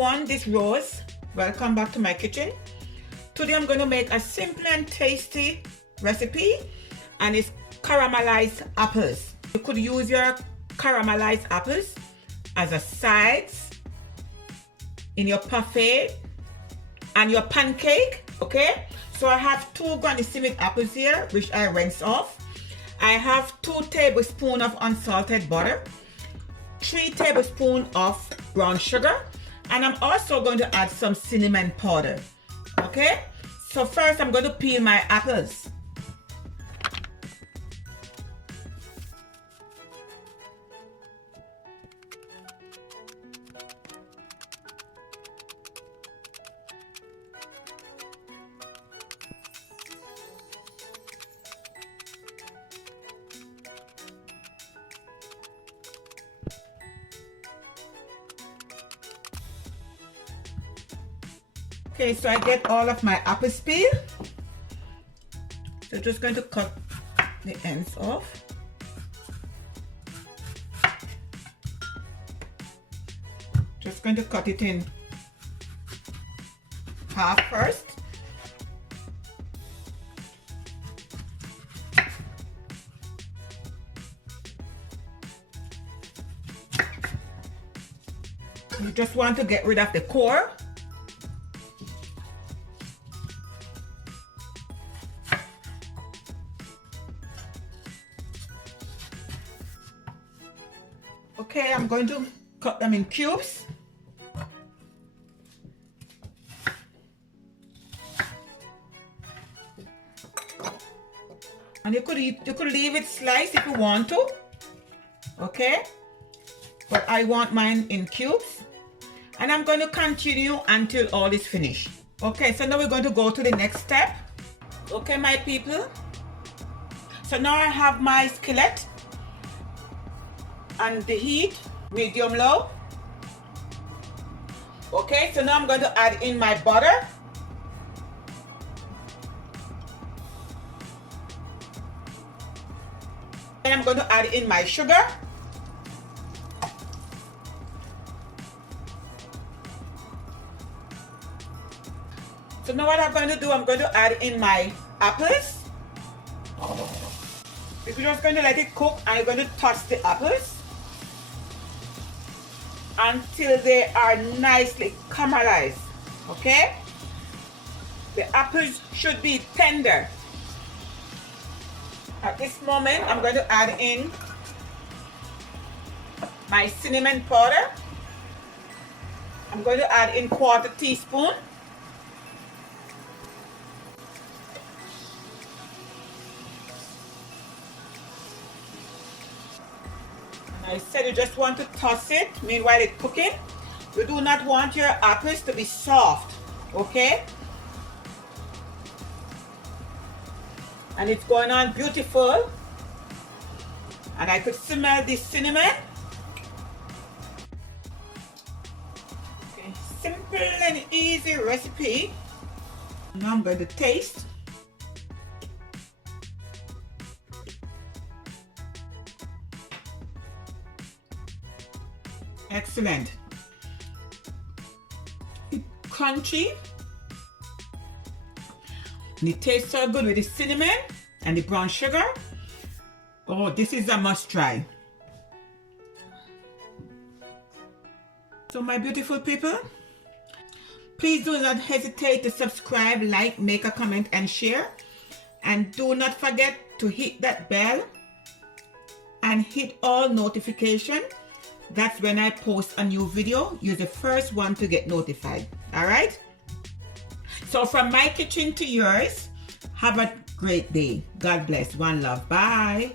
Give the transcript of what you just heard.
everyone, this is Rose. Welcome back to my kitchen. Today I'm going to make a simple and tasty recipe, and it's caramelized apples. You could use your caramelized apples as a sides in your parfait and your pancake, okay? So I have 2 Granny Smith apples here, which I rinse off. I have 2 tablespoons of unsalted butter, 3 tablespoons of brown sugar, and I'm also going to add some cinnamon powder. Okay, so first I'm going to peel my apples. Okay, so I get all of my apples peeled. So just going to cut the ends off. Just going to cut it in half first. You just want to get rid of the core. Okay, I'm going to cut them in cubes. And you could leave it sliced if you want to. Okay? But I want mine in cubes. And I'm going to continue until all is finished. Okay, so now we're going to go to the next step. Okay, my people. So now I have my skillet and the heat medium low. Okay, so now I'm going to add in my butter. And I'm going to add in my sugar. So now what I'm going to do, I'm going to add in my apples. We're just going to let it cook, and you're going to toss the apples until they are nicely caramelized. Okay, the apples should be tender. At this moment I'm going to add in my cinnamon powder. I'm going to add in 1/4 teaspoon. I said you just want to toss it meanwhile it's cooking. You do not want your apples to be soft, okay? And it's going on beautiful. And I could smell the cinnamon. Okay, simple and easy recipe. Now I'm going to taste. Excellent. It's crunchy. And it tastes so good with the cinnamon and the brown sugar. Oh, this is a must try. So my beautiful people, please do not hesitate to subscribe, like, make a comment and share. And do not forget to hit that bell and hit all notifications. That's when I post a new video. You're the first one to get notified. All right? So from my kitchen to yours, have a great day. God bless. One love. Bye.